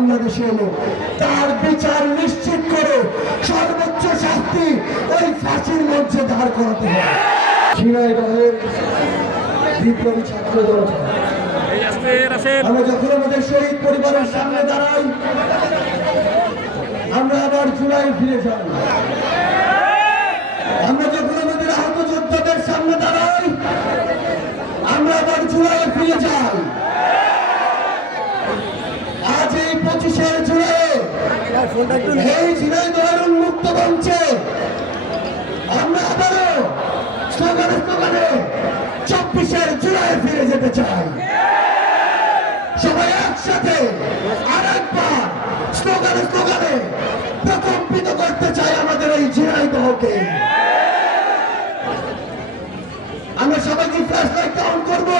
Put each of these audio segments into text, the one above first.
বাংলাদেশে এলো তার বিচার নিশ্চিত করে সর্বোচ্চ শাস্তি ওই ফাঁসির মঞ্চে দাঁড় করাতে হবে। ঝিনাইদহের বিপ্লবী ছাত্র দল আমরা যখন আমাদের শহীদ পরিবারের সামনে দাঁড়াই, আমরা আবার জুলাই ফিরে যাই। আমরা যখন আমাদের আহত যোদ্ধাদের সামনে দাঁড়াই, আমরা আবার জুলাই ফিরে যাই। আজ এই 25 জুলাই এই ঝিনাইদহের উন্মুক্ত মঞ্চে আমরা আবারও স্লোগানে 24 জুলাই ফিরে যেতে চাই। সবাই একসাথে আরেকবার স্লোগানে প্রকম্পিত করতে চাই আমাদের এই ঝিনাইদহকে। আমরা সবাই কি ফ্ল্যাশ লাইট অন করবো?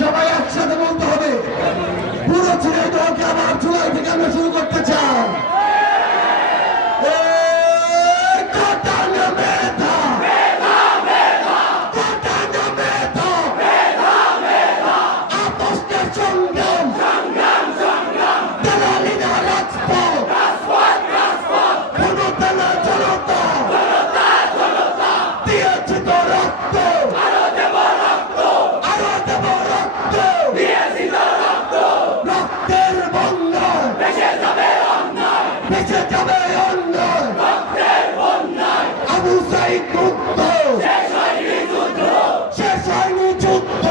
সবাই একসাথে বলতে হবে, পুরো ঝিনাইদহকে আবার জুলাই থেকে আমরা শুরু করতে চাই। আবু সাইদ মুক্ত, শেষ হয়নি যুদ্ধ,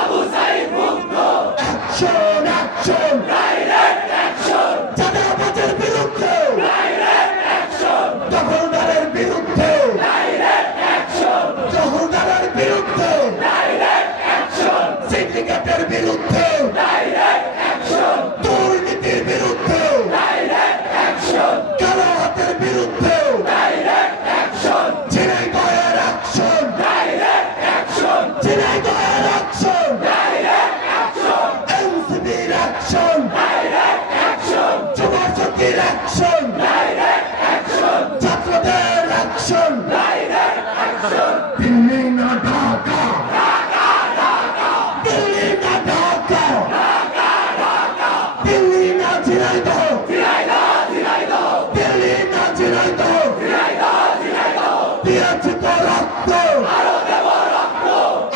আবু সাইদ মুক্ত, অ্যাকশন অ্যাকশন, ডাইরেক্ট অ্যাকশন, চাঁদাবাজের বিরুদ্ধে, ডাইরেক্ট অ্যাকশন, দখলদারের বিরুদ্ধে, ডাইরেক্ট অ্যাকশন, দখলদারের বিরুদ্ধে, ডাইরেক্ট অ্যাকশন, সিন্ডিকেটের বিরুদ্ধে, ডাইরেক্ট অ্যাকশন, দুর্নীতির বিরুদ্ধে, ডাইরেক্ট অ্যাকশন, কালো হাতের বিরুদ্ধে, ডাইরেক্ট অ্যাকশন, ঝিনাইদহের অ্যাকশন, ডাইরেক্ট অ্যাকশন, ঝিনাইদহের অ্যাকশন, ডাইরেক্ট অ্যাকশন, এনসিবির অ্যাকশন, ডাইরেক্ট অ্যাকশন, যুবশক্তির অ্যাকশন, ডাইরেক্ট অ্যাকশন, ছাত্রদের অ্যাকশন, ডাইরেক্ট অ্যাকশন, দিল্লি না ঢাকা, ঢাকা ঢাকা, দিল্লি না ঢাকা, ঢাকা ঢাকা, দিল্লি না ঝিনাইদহ, ঝিনাইদহ ঝিনাইদহ, দিল্লি না ঝিনাইদহ, ঝিনাইদহ ঝিনাইদহ, দিয়েছি তো রক্ত, আরো দেব রক্ত,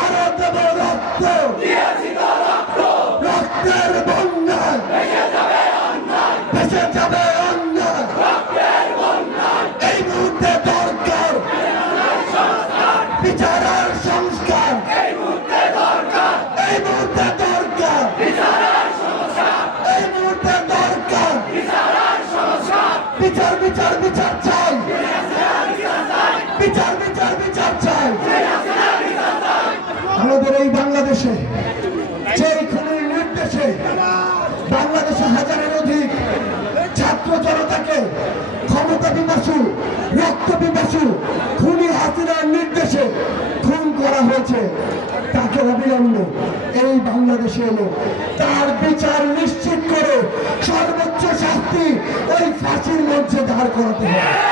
আরো দেব রক্ত, দিয়েছি তো রক্ত, রক্তের বন্যায় ভেসে যাবে অন্যায়, ভেসে যাবে অন্যায়, রক্তের বন্যায়, এই মুহূর্তে দরকার বিচারের সংস্কার, এই মুহূর্তে দরকার, এই মুহূর্তে দরকার বিচারের সংস্কার, এই মুহূর্তে দরকার বিচারের সংস্কার, বিচার বিচার বিচার চাই, বিচার বিচার বিচার চাই। আমাদের এই বাংলাদেশে যেই খুনির নির্দেশে বাংলাদেশে হাজারের অধিক ছাত্র জনতাকে ক্ষমতা পিপাসু, রক্ত পিপাসু খুনি হাসিনার নির্দেশে খুন করা হয়েছে, তাকে অবিলম্বে এই বাংলাদেশে এলো তার বিচার নিশ্চিত করে সর্বোচ্চ শাস্তি ওই ফাঁসির মঞ্চে দাঁড় করাতে হবে।